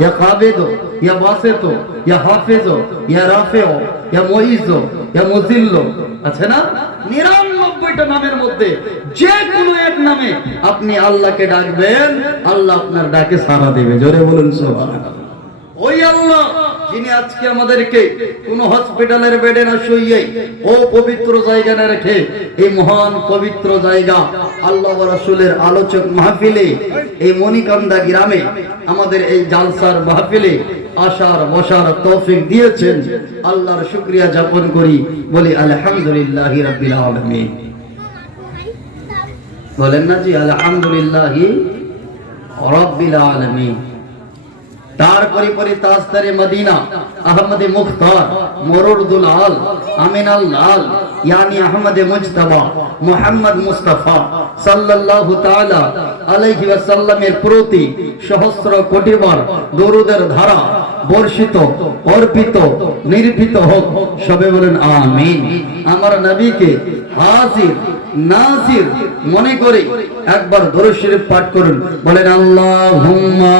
ইয়া কাবিদ ইয়া বাসিত ইয়া হাফিজ ইয়া রাফিউ ইয়া মুইজ ইয়া মুজিল্ল আছে না? নিরানব্বইটা নামের মধ্যে যে কোনো এক নামে আপনি আল্লাহকে ডাকবেন, আল্লাহ আপনার ডাকে সাড়া দেবে। জোরে বলুন, সুবহানাল্লাহ। ওই আল্লাহ যিনি আজকে আমাদেরকে কোন হসপিটালের বেডে না শুইয়ে ও পবিত্র জায়গা না রেখে এই মহান পবিত্র জায়গা আল্লাহ রাসূলের আলোচক মাহফিলে এই মনিকান্দা গ্রামে আমাদের এই জালসার মাহফিলে আসার বসার তৌফিক দিয়েছেন। আল্লাহর শুক্রিয়া যাপন করি, বলি আলহামদুলিল্লাহি রাব্বিল আলামিন। বলেন না জি, আলহামদুলিল্লাহি রাব্বিল আলামিন। তারপরে পরে তাস্তারে মদিনা, আহমদে মুখতার, মরুরদুল আল, আমিনাল লাল, ইয়ানি আহমদে মুজতবা, মুহাম্মদ মুস্তাফা সাল্লাল্লাহু তাআলা আলাইহি ওয়াসাল্লামের প্রতি সহস্র কোটিবার দরুদের ধারা বর্ষিত, অর্পিত, নির্পিত হোক, সবে বলেন আমিন। আমার নবীকে হাজির নাজির মনে করে একবার দরুদ শরীফ পাঠ করুন। বলেন, আল্লাহুম্মা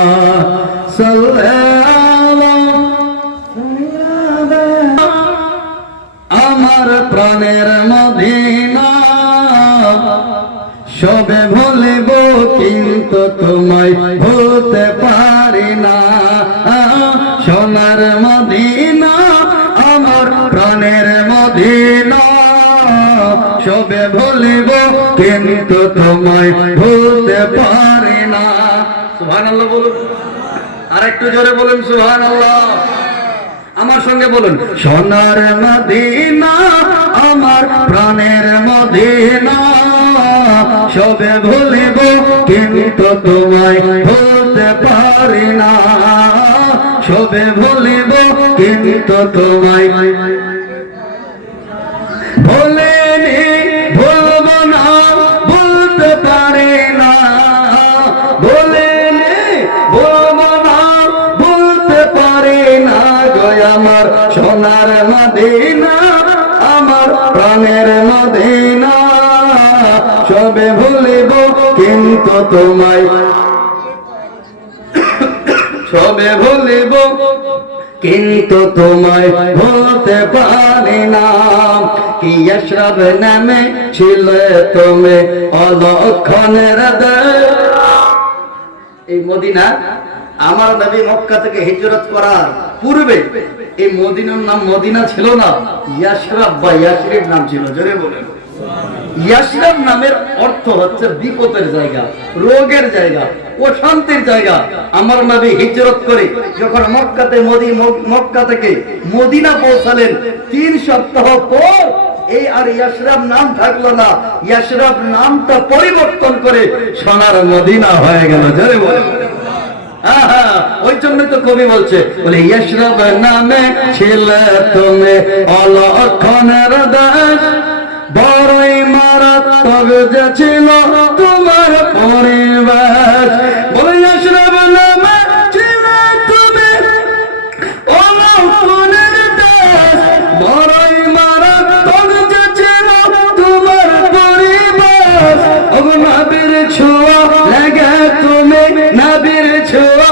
আমার প্রাণের সবে ভুলিব, কিন্তু তোমায় ভুলতে পারি না। সোনার মদিনা প্রাণের মদিনা, সবে ভুলিব কিন্তু তোমায় ভুলতে পারি না। সুবহানাল্লাহ বলুন। আর একটু জোরে বলুন সুহান আল্লাহ আমার সঙ্গে বলুন, সোনার মদিনা, আমার প্রাণের মদিনা, সবে ভুলিব কিন্তু তোমায় ভুলতে পারি না। সবে ভুলিব কিন্তু তোমায় আমার সোনার মদিনা, আমার প্রাণের মদিনা। সবে ভুলিব কিন্তু তোমায়। সবে ভুলিব কিন্তু তোমায় ভুলতে পারি না কি আশরাব নামে ছিলে তুমি অলক্ষণের এই মদিনা আমার নবী মক্কা থেকে হিজরত করার পূর্বে এই মদিনার নাম মদিনা ছিল না ইয়াশরাব বা ইয়াশরিফ নাম ছিল জোরে বলেন। ইয়াসরাব নামের অর্থ হচ্ছে বিপদের জায়গা রোগের জায়গা অশান্তির জায়গা। আমার নবী হিজরত করে যখন মক্কাতে মদি মক্কা থেকে মদিনা পৌঁছালেন তিন সপ্তাহ পর এই আর ইয়াসরাব নাম থাকল না ইয়াসরাব নামটা পরিবর্তন করে সোনার মদিনা হয়ে গেল জোরে বলে আহা, ওই জন্য তো কবি বলছে, বলে ইয়াসরাব নামে ছিলে তুমি অলক্ষণের দাস, বড়ই মারাত্মক যে ছিল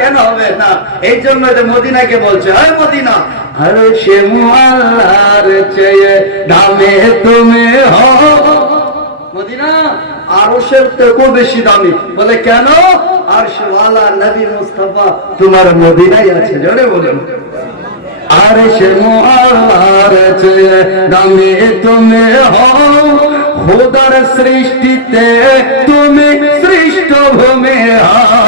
কেন হবে? না, এই জন্য মদিনাকে বলছে, হয়, মদিনা। আরে সে মুআল্লার চেয়ে দামে তুমি মদিনা, আরশের থেকেও বেশি দামি। বলে, কেন? আরশওয়ালা নবী মুস্তাফা, তোমার মদিনায় আছে। জোরে চেয়ে দামি তুমি হও খোদার সৃষ্টিতে তুমি সৃষ্ট ভূমি হও